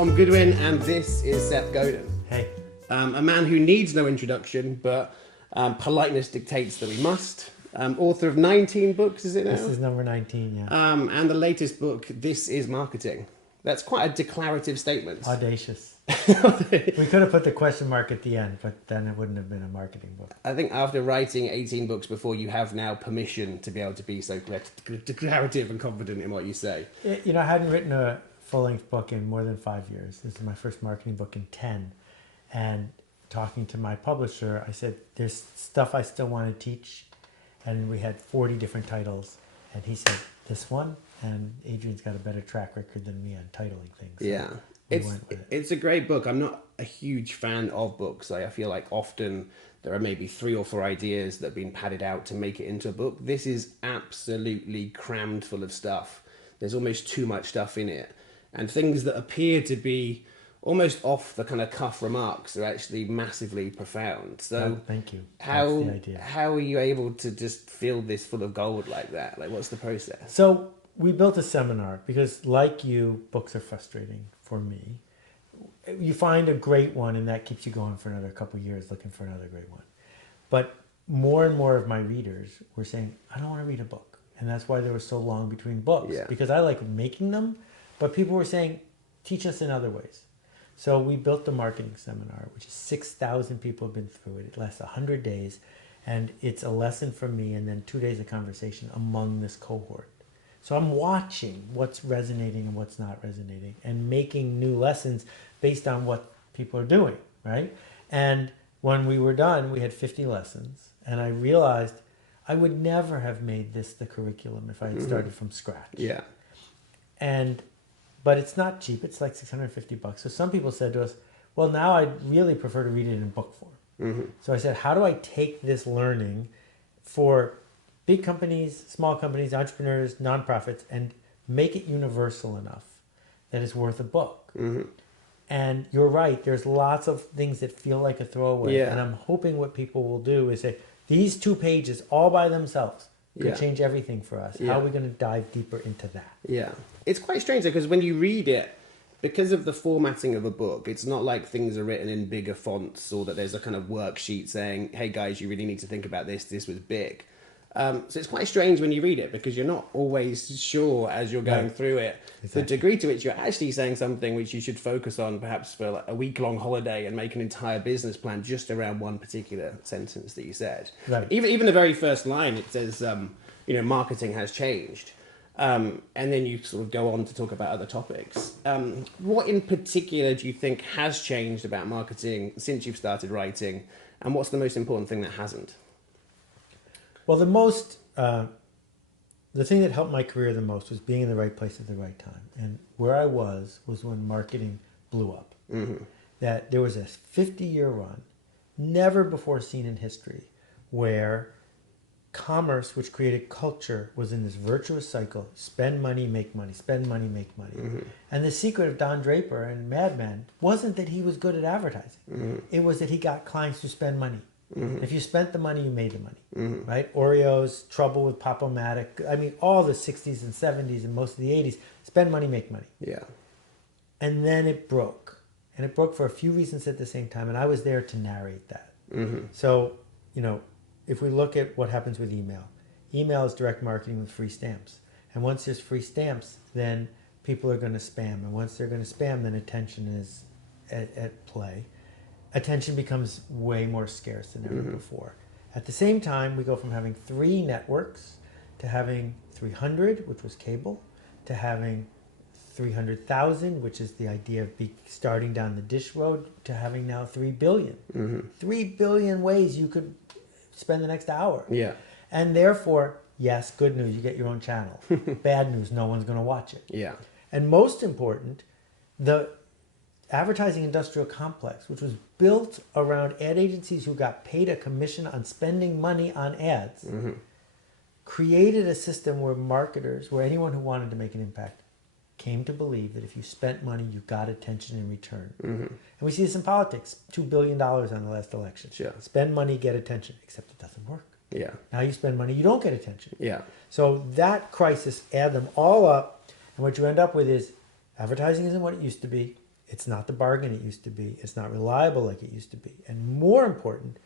Tom Goodwin, and this is Seth Godin. Hey. A man who needs no introduction, but politeness dictates that we must. Author of 19 books, is it now? This is number 19, yeah. And the latest book, This is Marketing. That's quite a declarative statement. Audacious. We could have put the question mark at the end, but then it wouldn't have been a marketing book. I think after writing 18 books before, you have now permission to be able to be so declarative and confident in what you say. You know, I hadn't written a full-length book in more than 5 years. This is my first marketing book in 10. And talking to my publisher, I said, there's stuff I still want to teach. And we had 40 different titles. And he said, this one? And Adrian's got a better track record than me on titling things. So yeah. It's a great book. I'm not a huge fan of books. I feel like often there are maybe 3 or 4 ideas that have been padded out to make it into a book. This is absolutely crammed full of stuff. There's almost too much stuff in it. And things that appear to be almost off the kind of cuff remarks are actually massively profound. So thank you. How are you able to just fill this full of gold like that? Like, what's the process? So we built a seminar because, like you, books are frustrating for me. You find a great one and that keeps you going for another couple of years looking for another great one. But more and more of my readers were saying, I don't want to read a book. And that's why there was so long between books. Yeah. Because I like making them, but people were saying, teach us in other ways. So we built the marketing seminar, which is 6,000 people have been through it. It lasts 100 days. And it's a lesson from me and then 2 days of conversation among this cohort. So I'm watching what's resonating and what's not resonating and making new lessons based on what people are doing, right? And when we were done, we had 50 lessons. And I realized I would never have made this the curriculum if I had started from scratch. Yeah. But it's not cheap. It's like $650. So some people said to us, well, now I'd really prefer to read it in book form. So I said, how do I take this learning for big companies, small companies, entrepreneurs, nonprofits, and make it universal enough that it's worth a book? And you're right. There's lots of things that feel like a throwaway. Yeah. And I'm hoping what people will do is say, these 2 pages all by themselves could change everything for us. Yeah. How are we going to dive deeper into that? Yeah. It's quite strange because when you read it, because of the formatting of a book, it's not like things are written in bigger fonts or that there's a kind of worksheet saying, hey guys, you really need to think about this. This was big. So it's quite strange when you read it because you're not always sure as you're going through it the degree to which you're actually saying something which you should focus on perhaps for like a week-long holiday and make an entire business plan just around one particular sentence that you said. Right. Even the very first line, it says, marketing has changed. And then you sort of go on to talk about other topics. What in particular do you think has changed about marketing since you've started writing? And what's the most important thing that hasn't? Well, the thing that helped my career the most was being in the right place at the right time. And where I was when marketing blew up. That there was a 50-year run, never before seen in history, where commerce, which created culture, was in this virtuous cycle. Spend money, make money. Spend money, make money. And the secret of Don Draper and Mad Men wasn't that he was good at advertising. It was that he got clients to spend money. If you spent the money, you made the money, right? Oreos, trouble with Pop-O-Matic. I mean, all the 60s and 70s and most of the 80s, spend money, make money. Yeah. And then it broke. And it broke for a few reasons at the same time. And I was there to narrate that. So, if we look at what happens with email, email is direct marketing with free stamps. And once there's free stamps, then people are going to spam. And once they're going to spam, then attention is at play. Attention becomes way more scarce than ever before. At the same time, we go from having 3 networks to having 300, which was cable, to having 300,000, which is the idea of starting down the dish road, to having now 3 billion. 3 billion ways you could spend the next hour. Yeah. And therefore, yes, good news, you get your own channel. Bad news, no one's going to watch it. Yeah. And most important, the advertising industrial complex, which was built around ad agencies who got paid a commission on spending money on ads, created a system where marketers, where anyone who wanted to make an impact, came to believe that if you spent money, you got attention in return. And we see this in politics. $2 billion on the last election. Sure. Spend money, get attention, except it doesn't work. Yeah. Now you spend money, you don't get attention. Yeah. So that crisis, add them all up, and what you end up with is advertising isn't what it used to be. It's not the bargain it used to be. It's not reliable like it used to be. And more important,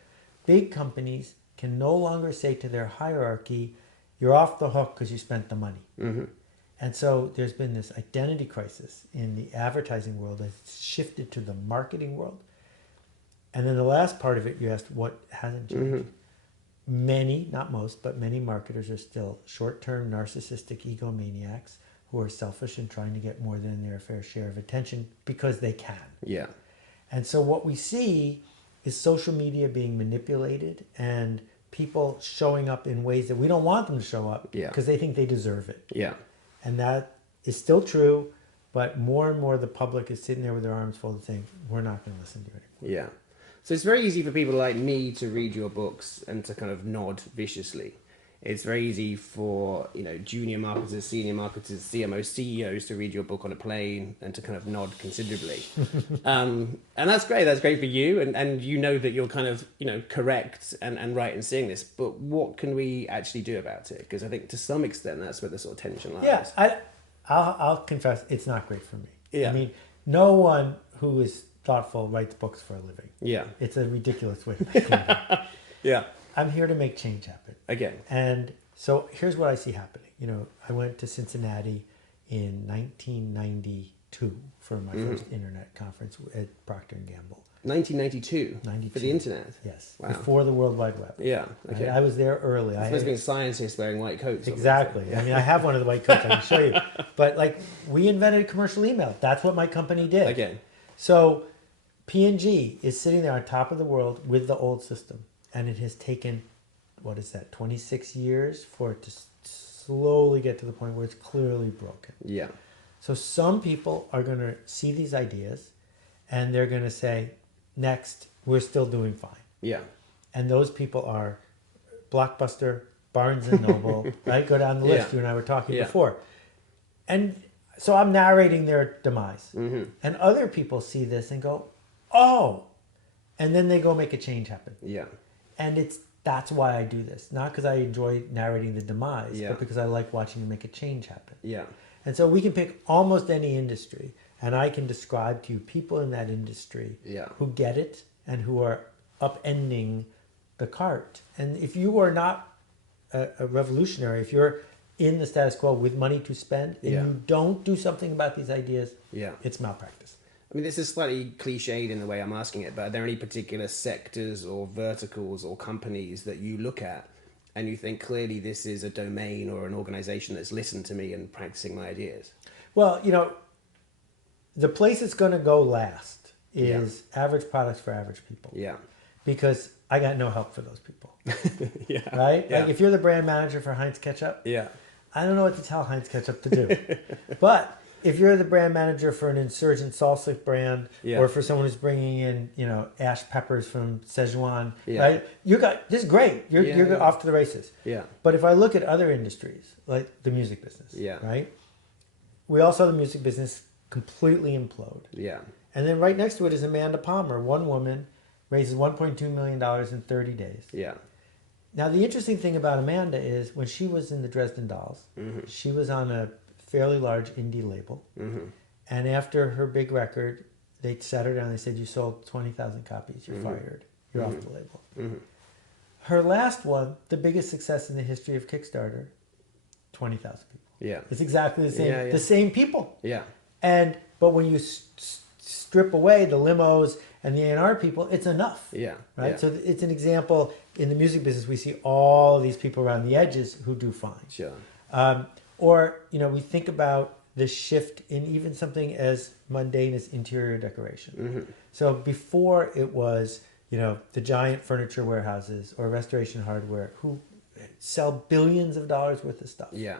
big companies can no longer say to their hierarchy, you're off the hook because you spent the money. Mm-hmm. And so there's been this identity crisis in the advertising world that's shifted to the marketing world. And then the last part of it, you asked what hasn't changed. Mm-hmm. Many, not most, but many marketers are still short-term narcissistic egomaniacs who are selfish and trying to get more than their fair share of attention because they can. Yeah. And so what we see is social media being manipulated and people showing up in ways that we don't want them to show up because they think they deserve it. Yeah. And that is still true, but more and more the public is sitting there with their arms folded saying, we're not going to listen to it anymore. Yeah. So it's very easy for people like me to read your books and to kind of nod viciously. It's very easy for, junior marketers, senior marketers, CMOs, CEOs to read your book on a plane and to kind of nod considerably. And that's great. That's great for you. And you know that you're kind of, correct and right in seeing this. But what can we actually do about it? Because I think to some extent that's where the sort of tension lies. Yeah, I'll confess it's not great for me. Yeah. I mean, no one who is thoughtful writes books for a living. Yeah. It's a ridiculous way to make a living. Yeah. I'm here to make change happen. Again. And so here's what I see happening. I went to Cincinnati in 1992 for my first internet conference at Procter & Gamble. 1992? 92. For the internet? Yes. Wow. Before the World Wide Web. Yeah. Okay. I was there early. There must have been scientists wearing white coats. Exactly. I mean, I have one of the white coats I can show you. But we invented commercial email. That's what my company did. Okay. So P&G is sitting there on top of the world with the old system. And it has taken, 26 years for it to slowly get to the point where it's clearly broken. Yeah. So some people are going to see these ideas and they're going to say, next, we're still doing fine. Yeah. And those people are Blockbuster, Barnes & Noble, right? Go down the list. You and I were talking before. And so I'm narrating their demise. Mm-hmm. And other people see this and go, oh, and then they go make a change happen. Yeah. And that's why I do this. Not because I enjoy narrating the demise, but because I like watching them make a change happen. Yeah. And so we can pick almost any industry, and I can describe to you people in that industry who get it and who are upending the cart. And if you are not a revolutionary, if you're in the status quo with money to spend, and you don't do something about these ideas, it's malpractice. I mean, this is slightly cliched in the way I'm asking it, but are there any particular sectors or verticals or companies that you look at and you think clearly this is a domain or an organization that's listened to me and practicing my ideas? Well, the place it's going to go last is average products for average people. Yeah. Because I got no help for those people. Yeah. Right? Yeah. Like if you're the brand manager for Heinz Ketchup, I don't know what to tell Heinz Ketchup to do. But if you're the brand manager for an insurgent salsa brand, or for someone who's bringing in, ash peppers from Szechuan, right? This is great. You're off to the races. Yeah. But if I look at other industries, like the music business, right? We all saw the music business completely implode. Yeah. And then right next to it is Amanda Palmer. One woman raises $1.2 million in 30 days. Yeah. Now, the interesting thing about Amanda is when she was in the Dresden Dolls, she was on a fairly large indie label. And after her big record, they sat her down and they said, you sold 20,000 copies. You're fired. You're off the label. Her last one, the biggest success in the history of Kickstarter, 20,000 people. Yeah. It's exactly the same. The same people. Yeah. But when you strip away the limos and the A&R people, it's enough. Yeah. Right? Yeah. So it's an example. In the music business, we see all these people around the edges who do fine. Sure. Or, we think about the shift in even something as mundane as interior decoration. So before it was, the giant furniture warehouses or restoration hardware who sell billions of dollars worth of stuff. Yeah.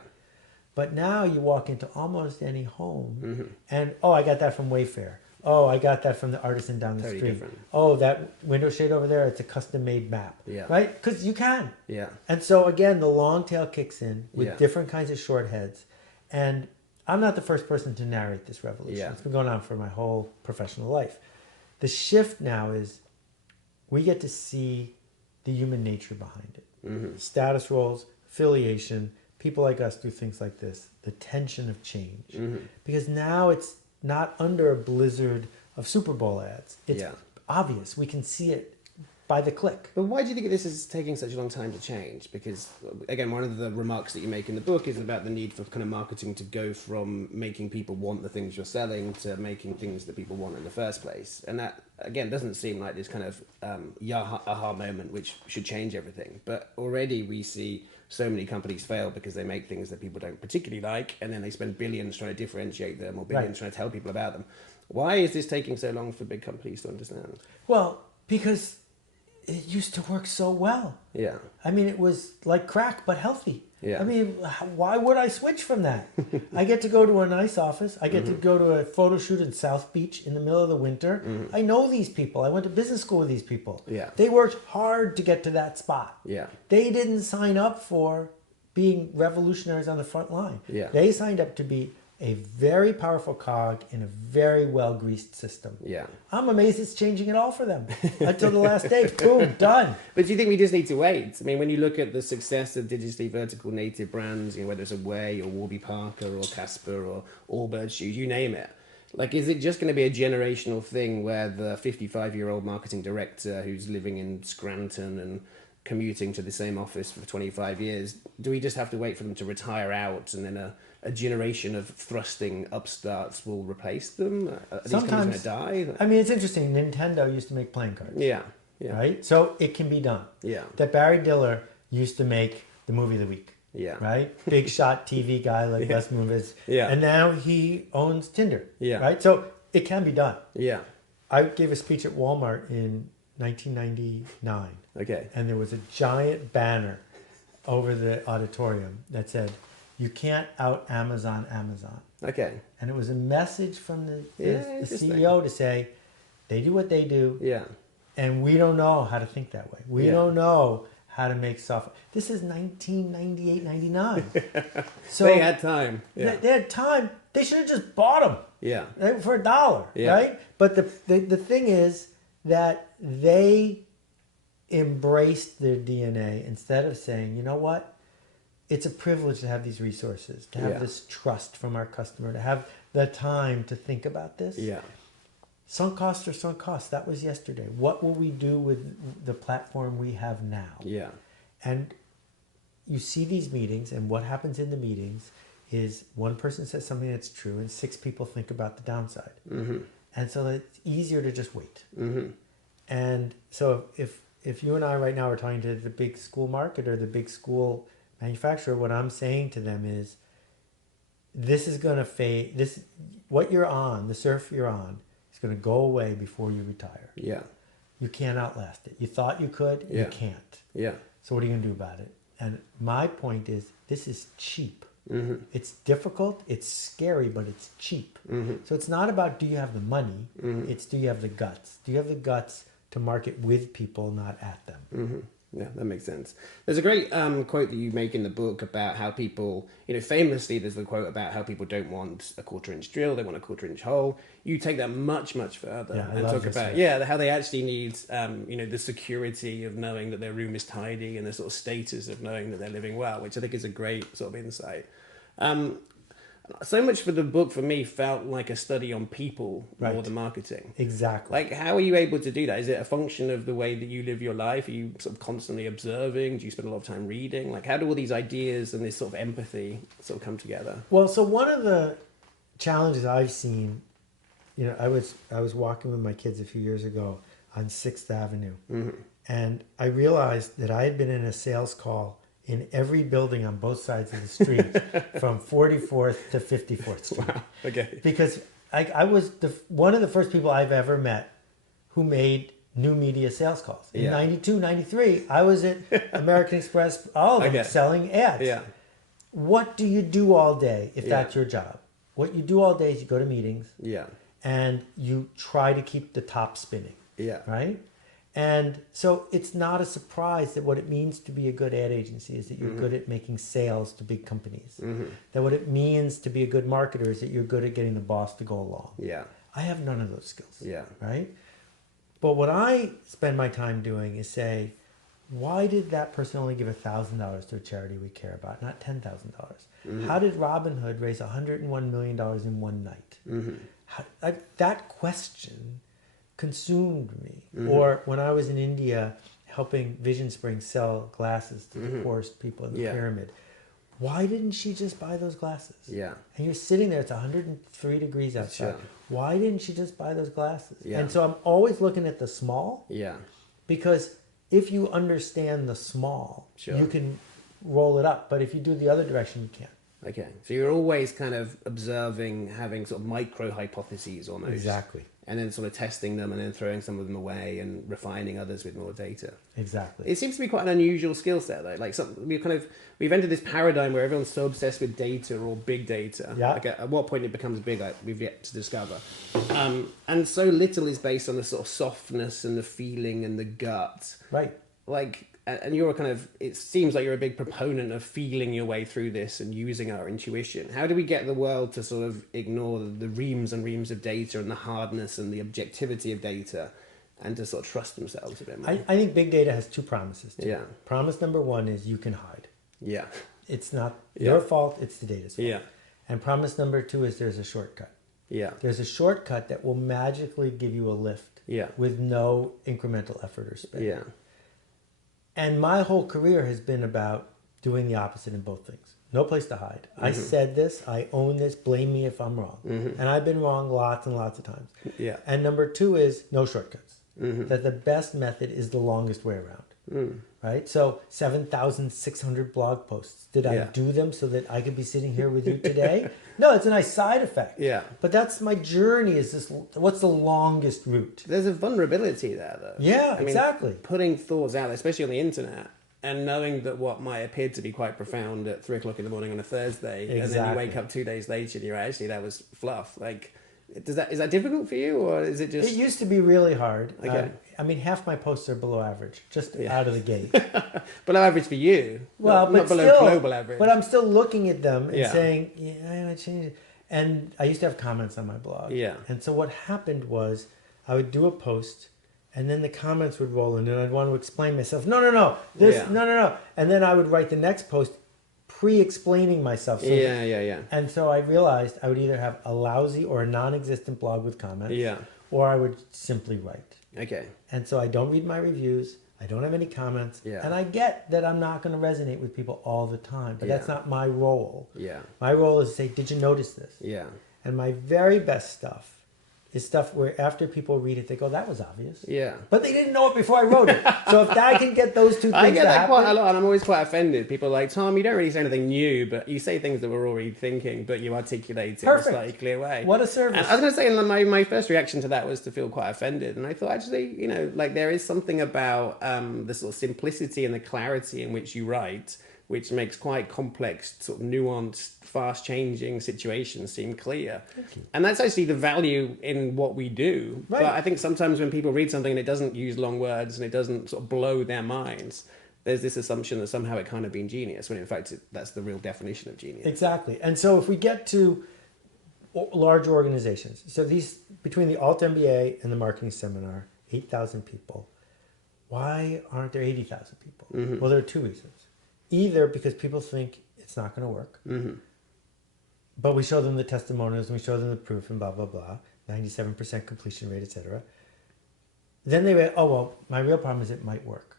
But now you walk into almost any home and, I got that from Wayfair. Oh, I got that from the artisan down the Totally street. different. Oh, that window shade over there, it's a custom-made map. Yeah. Right? Because you can. Yeah. And so, again, the long tail kicks in with Yeah. different kinds of short heads. And I'm not the first person to narrate this revolution. Yeah. It's been going on for my whole professional life. The shift now is we get to see the human nature behind it. Status roles, affiliation, people like us do things like this, the tension of change. Because now it's not under a blizzard of Super Bowl ads. It's obvious. We can see it by the click. But why do you think this is taking such a long time to change? Because, again, one of the remarks that you make in the book is about the need for kind of marketing to go from making people want the things you're selling to making things that people want in the first place. And that, again, doesn't seem like this kind of aha moment which should change everything. But already we see so many companies fail because they make things that people don't particularly like, and then they spend billions trying to differentiate them or billions trying to tell people about them. Why is this taking so long for big companies to understand? Well, because it used to work so well. Yeah. I mean, it was like crack, but healthy. Yeah. I mean, why would I switch from that? I get to go to a nice office. I get to go to a photo shoot in South Beach in the middle of the winter. I know these people. I went to business school with these people. Yeah. They worked hard to get to that spot. Yeah. They didn't sign up for being revolutionaries on the front line. Yeah. They signed up to be a very powerful cog in a very well-greased system. Yeah. I'm amazed it's changing it all for them. Until the last day, boom, done. But do you think we just need to wait? I mean, when you look at the success of digitally vertical native brands, whether it's Away or Warby Parker or Casper or Allbirds Shoes, you name it. Like, is it just going to be a generational thing where the 55-year-old marketing director who's living in Scranton and commuting to the same office for 25 years, do we just have to wait for them to retire out and then a generation of thrusting upstarts will replace them? Are these companies going to die? I mean, it's interesting. Nintendo used to make playing cards. Yeah. Yeah. Right? So it can be done. Yeah. That Barry Diller used to make the movie of the week. Yeah. Right? Big shot TV guy like Best Movies. Yeah. And now he owns Tinder. Yeah. Right? So it can be done. Yeah. I gave a speech at Walmart in 1999. Okay. And there was a giant banner over the auditorium that said, "You can't out Amazon Amazon." Okay. And it was a message from the interesting. CEO to say, they do what they do, Yeah. and we don't know how to think that way. We don't know how to make software. This is 1998, 99. So they had time. Yeah. They had time. They should have just bought them. Yeah. For $1, right? But the thing is that they embraced their DNA instead of saying, you know what? It's a privilege to have these resources, to have this trust from our customer, to have the time to think about this. Yeah. Sunk costs are sunk costs. That was yesterday. What will we do with the platform we have now? Yeah. And you see these meetings, and what happens in the meetings is one person says something that's true, and 6 people think about the downside. Mm-hmm. And so it's easier to just wait. Mm-hmm. And so if you and I right now are talking to the big school marketer, the big school manufacturer, what I'm saying to them is, this is going to fade. What you're on, the surf you're on, is going to go away before you retire. Yeah. You can't outlast it. You thought you could, you can't. Yeah. So what are you going to do about it? And my point is, this is cheap. Mm-hmm. It's difficult, it's scary, but it's cheap. Mm-hmm. So it's not about do you have the money, it's do you have the guts. Do you have the guts to market with people, not at them? Mm-hmm. Yeah, that makes sense. There's a great quote that you make in the book about how people, famously there's the quote about how people don't want a 1/4-inch drill, they want a 1/4-inch hole. You take that much, much further and talk about, how they actually need, the security of knowing that their room is tidy and the sort of status of knowing that they're living well, which I think is a great sort of insight. So much for the book for me felt like a study on people more than marketing. Exactly. Like, how are you able to do that? Is it a function of the way that you live your life? Are you sort of constantly observing? Do you spend a lot of time reading? Like, how do all these ideas and this sort of empathy sort of come together? Well, so one of the challenges I've seen, I was walking with my kids a few years ago on 6th Avenue, and I realized that I had been in a sales call in every building on both sides of the street from 44th to 54th Street. Wow. Okay. Because I was one of the first people I've ever met who made new media sales calls. In 92, 93, I was at American Express, all of them, selling ads. Yeah. What do you do all day if that's your job? What you do all day is you go to meetings and you try to keep the top spinning. Yeah. Right? And so it's not a surprise that what it means to be a good ad agency is that you're good at making sales to big companies. That what it means to be a good marketer is that you're good at getting the boss to go along. Yeah. I have none of those skills. Yeah. Right? But what I spend my time doing is say, why did that person only give $1,000 to a charity we care about, not $10,000? How did Robin Hood raise $101 million in one night? That question consumed me. Or when I was in India helping Vision Spring sell glasses to the poorest people in the pyramid, why didn't she just buy those glasses? Yeah. And you're sitting there, it's 103 degrees outside. Sure. Why didn't she just buy those glasses? Yeah. And so I'm always looking at the small, Yeah. because if you understand the small, Sure. you can roll it up. But if you do the other direction, you can't. Okay. So you're always kind of observing, having sort of micro hypotheses almost. Exactly. And then sort of testing them and then throwing some of them away and refining others with more data. Exactly. It seems to be quite an unusual skill set though. Like we've entered this paradigm where everyone's so obsessed with data or big data. Yeah. Like at what point it becomes big, we've yet to discover. And so little is based on the sort of softness and the feeling and the gut. Right. Like, and you're it seems like you're a big proponent of feeling your way through this and using our intuition. How do we get the world to sort of ignore the reams and reams of data and the hardness and the objectivity of data and to sort of trust themselves a bit more? I think big data has two promises. Yeah. Promise number one is you can hide. Yeah. It's not your fault, it's the data's fault. Yeah. And promise number two is there's a shortcut. Yeah. There's a shortcut that will magically give you a lift with no incremental effort or spend. Yeah. And my whole career has been about doing the opposite in both things. No place to hide. I said this, I own this, blame me if I'm wrong. And I've been wrong lots and lots of times. Yeah. And number two is no shortcuts. That the best method is the longest way around. Right? So 7,600 blog posts. Did I do them so that I could be sitting here with you today? No, it's a nice side effect. Yeah. But that's my journey, is this, what's the longest route? There's a vulnerability there, though. Yeah, I mean, exactly. putting thoughts out, especially on the internet, and knowing that what might appear to be quite profound at 3 o'clock in the morning on a Thursday, and then you wake up 2 days later and you're actually, that was fluff. Like, is that difficult for you, or is it just? It used to be really hard. Okay. I mean, half my posts are below average, just out of the gate. Below average for you. Well, not below still, global average. But I'm still looking at them and Yeah. saying, yeah, I'm gonna change it. And I used to have comments on my blog. Yeah. And so what happened was, I would do a post, and then the comments would roll in, and I'd want to explain myself. No, this, Yeah. no. And then I would write the next post, pre-explaining myself. So Yeah. And so I realized I would either have a lousy or a non-existent blog with comments, Yeah. or I would simply write. Okay. And so I don't read my reviews. I don't have any comments. Yeah. And I get that I'm not going to resonate with people all the time, but that's Yeah. not my role. Yeah. My role is to say, did you notice this? Yeah. And my very best stuff is stuff where after people read it, they go, that was obvious. Yeah. But they didn't know it before I wrote it. So if I can get those two things I get to that happen, quite a lot, and I'm always quite offended. People are like, Tom, you don't really say anything new, but you say things that we're already thinking, but you articulate it in a Perfect. slightly clear way. What a service. And I was going to say, my first reaction to that was to feel quite offended. And I thought, actually, like there is something about the sort of simplicity and the clarity in which you write, which makes quite complex, sort of nuanced, fast-changing situations seem clear. And that's actually the value in what we do. Right. But I think sometimes when people read something and it doesn't use long words and it doesn't sort of blow their minds, there's this assumption that somehow it can't have been genius, when in fact that's the real definition of genius. Exactly. And so if we get to large organizations, so these, between the Alt MBA and the marketing seminar, 8,000 people, why aren't there 80,000 people? Well, there are two reasons. Either because people think it's not going to work, but we show them the testimonials and we show them the proof and blah, blah, blah, 97% completion rate, etc. Then they went, oh, well, my real problem is it might work.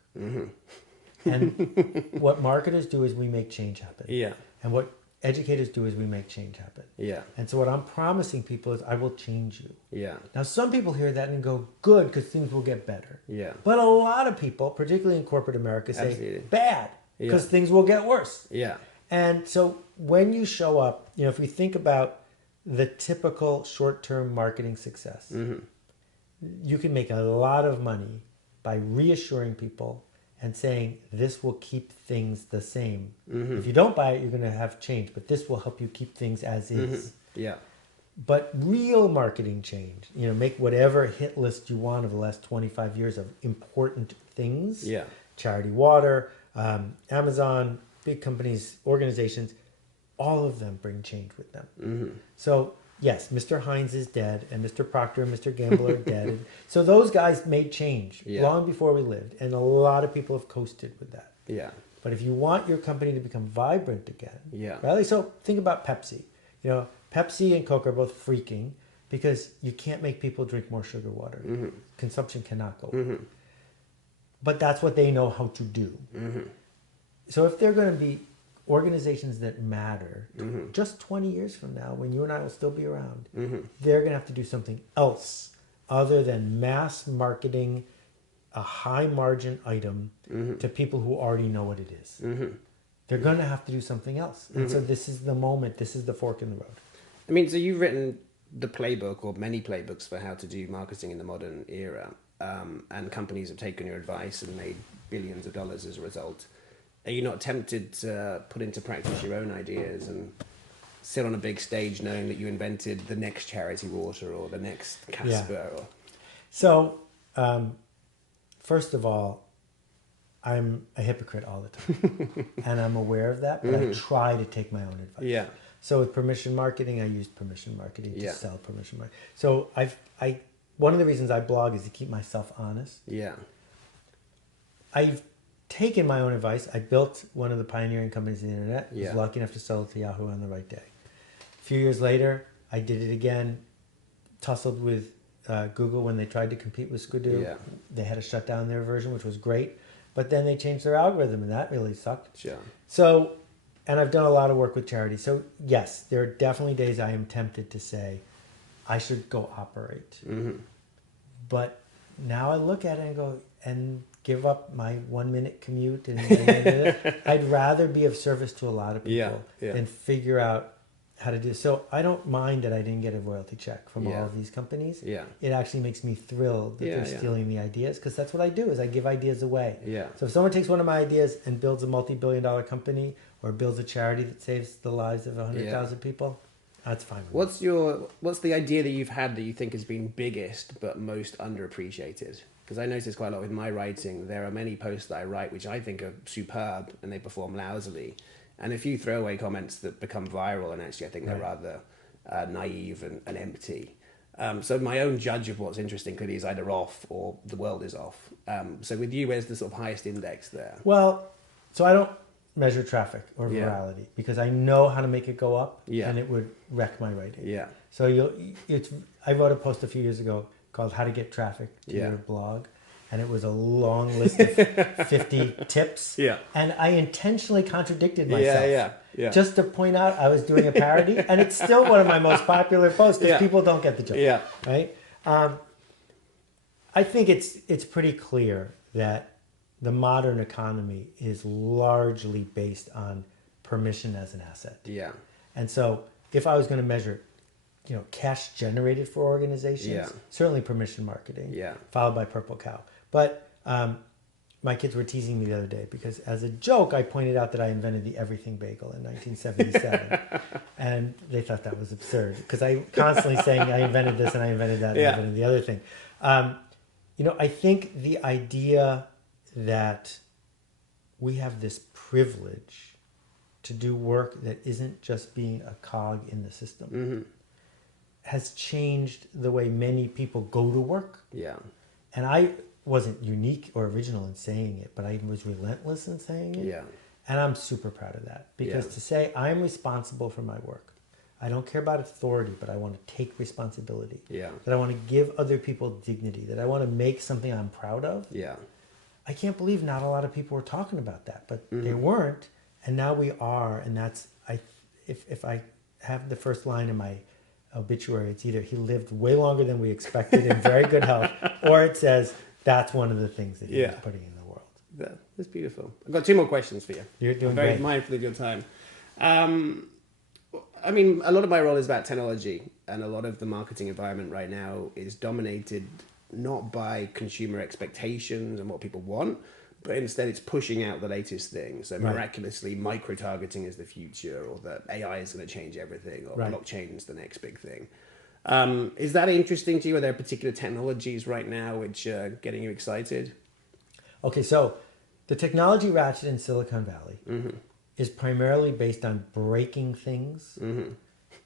And what marketers do is we make change happen. Yeah. And what educators do is we make change happen. Yeah. And so what I'm promising people is I will change you. Yeah. Now, some people hear that and go, good, because things will get better. Yeah. But a lot of people, particularly in corporate America, say, Absolutely. bad, because things will get worse. Yeah. And so when you show up, if we think about the typical short-term marketing success, you can make a lot of money by reassuring people and saying, this will keep things the same. If you don't buy it, you're going to have change, but this will help you keep things as is. Yeah. But real marketing change, make whatever hit list you want of the last 25 years of important things. Yeah. Charity Water, Amazon, big companies, organizations, all of them bring change with them. So yes, Mr. Hines is dead, and Mr. Procter and Mr. Gamble are dead. So those guys made change long before we lived, and a lot of people have coasted with that. Yeah. But if you want your company to become vibrant again, Yeah. right? So think about Pepsi. Pepsi and Coke are both freaking because you can't make people drink more sugar water. Consumption cannot go up. But that's what they know how to do. So if they're going to be organizations that matter, just 20 years from now, when you and I will still be around, they're going to have to do something else other than mass marketing a high margin item to people who already know what it is. They're going to have to do something else. And so this is the moment, this is the fork in the road. I mean, so you've written the playbook or many playbooks for how to do marketing in the modern era, and companies have taken your advice and made billions of dollars as a result. Are you not tempted to put into practice your own ideas and sit on a big stage knowing that you invented the next charity water or the next Casper? Or... So, first of all, I'm a hypocrite all the time. And I'm aware of that, but I try to take my own advice. Yeah. So with permission marketing, I used permission marketing to sell permission marketing. So one of the reasons I blog is to keep myself honest. Yeah. I've taken my own advice. I built one of the pioneering companies in the internet. I was lucky enough to sell it to Yahoo on the right day. A few years later, I did it again, tussled with Google when they tried to compete with Skidoo. Yeah. They had to shut down their version, which was great. But then they changed their algorithm, and that really sucked. Sure. So, and I've done a lot of work with charity. So, yes, there are definitely days I am tempted to say, I should go operate. But now I look at it and go, and give up my 1 minute commute. And I'd rather be of service to a lot of people than figure out how to do it. So I don't mind that I didn't get a royalty check from all of these companies. It actually makes me thrilled that they're stealing the ideas, because that's what I do, is I give ideas away. So if someone takes one of my ideas and builds a multi-billion-dollar company or builds a charity that saves the lives of 100,000 people, that's fine. What's the idea that you've had that you think has been biggest but most underappreciated? Because I notice quite a lot with my writing, there are many posts that I write which I think are superb and they perform lousily. And a few throwaway comments that become viral, and actually I think they're rather naive and empty. So my own judge of what's interesting clearly is either off or the world is off. So with you, where's the sort of highest index there? Well, so I don't measure traffic or virality because I know how to make it go up and it would wreck my writing. So I wrote a post a few years ago called How to Get Traffic to Your Blog. And it was a long list of 50 tips. And I intentionally contradicted myself just to point out I was doing a parody. And it's still one of my most popular posts because people don't get the joke. Right? I think it's pretty clear that the modern economy is largely based on permission as an asset. And so if I was going to measure cash generated for organizations, certainly permission marketing, followed by Purple Cow. But my kids were teasing me the other day because as a joke, I pointed out that I invented the everything bagel in 1977. And they thought that was absurd because I constantly saying I invented this and I invented that and I invented the other thing. I think the idea that we have this privilege to do work that isn't just being a cog in the system has changed the way many people go to work. And I wasn't unique or original in saying it, but I was relentless in saying it. And I'm super proud of that because to say I'm responsible for my work, I don't care about authority, but I want to take responsibility. That I want to give other people dignity, that I want to make something I'm proud of. I can't believe not a lot of people were talking about that, but they weren't. And now we are. And that's, if I have the first line in my obituary, it's either he lived way longer than we expected in very good health, or it says that's one of the things that he was putting in the world. That's beautiful. I've got 2 more questions for you. You're doing I'm very great. mindful of your time. I mean, a lot of my role is about technology, and a lot of the marketing environment right now is dominated not by consumer expectations and what people want, but instead it's pushing out the latest thing. So miraculously, micro-targeting is the future, or that AI is going to change everything, or blockchain is the next big thing. Is that interesting to you? Are there particular technologies right now which are getting you excited? Okay, so the technology ratchet in Silicon Valley is primarily based on breaking things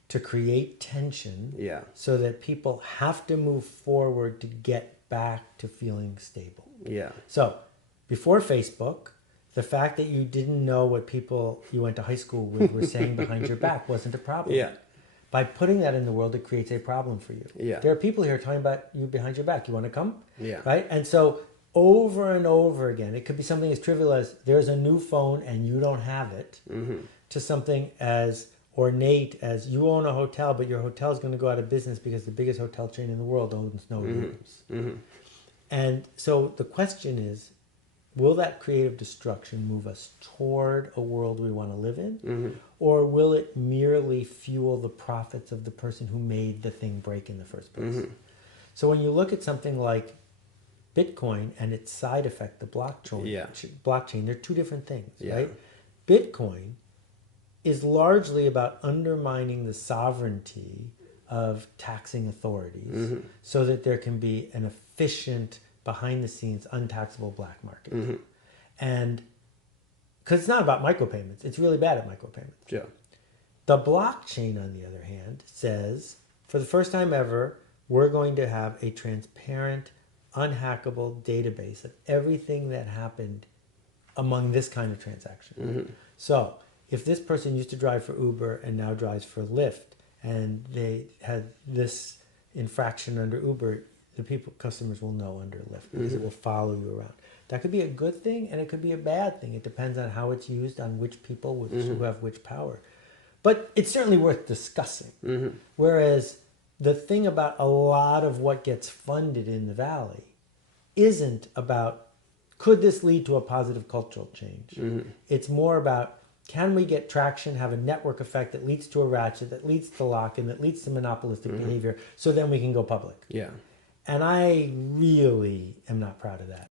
to create tension so that people have to move forward to get back to feeling stable. So before Facebook, the fact that you didn't know what people you went to high school with were saying behind your back wasn't a problem. By putting that in the world, it creates a problem for you. Yeah. There are people here talking about you behind your back. You want to come? Yeah. Right? And so over and over again, it could be something as trivial as there's a new phone and you don't have it, to something as ornate as you own a hotel, but your hotel is going to go out of business because the biggest hotel chain in the world owns no rooms. And so the question is, will that creative destruction move us toward a world we want to live in? Or will it merely fuel the profits of the person who made the thing break in the first place? So when you look at something like Bitcoin and its side effect, the blockchain, they're two different things, right? Bitcoin is largely about undermining the sovereignty of taxing authorities so that there can be an efficient, behind the scenes, untaxable black market. And because it's not about micropayments, it's really bad at micropayments. Yeah. The blockchain, on the other hand, says for the first time ever, we're going to have a transparent, unhackable database of everything that happened among this kind of transaction. So if this person used to drive for Uber and now drives for Lyft, and they had this infraction under Uber, the customers will know under Lyft because it will follow you around. That could be a good thing and it could be a bad thing. It depends on how it's used, on which people who have which power. But it's certainly worth discussing. Whereas the thing about a lot of what gets funded in the Valley isn't about, could this lead to a positive cultural change? It's more about, can we get traction, have a network effect that leads to a ratchet, that leads to lock-in, that leads to monopolistic behavior, so then we can go public. Yeah. And I really am not proud of that.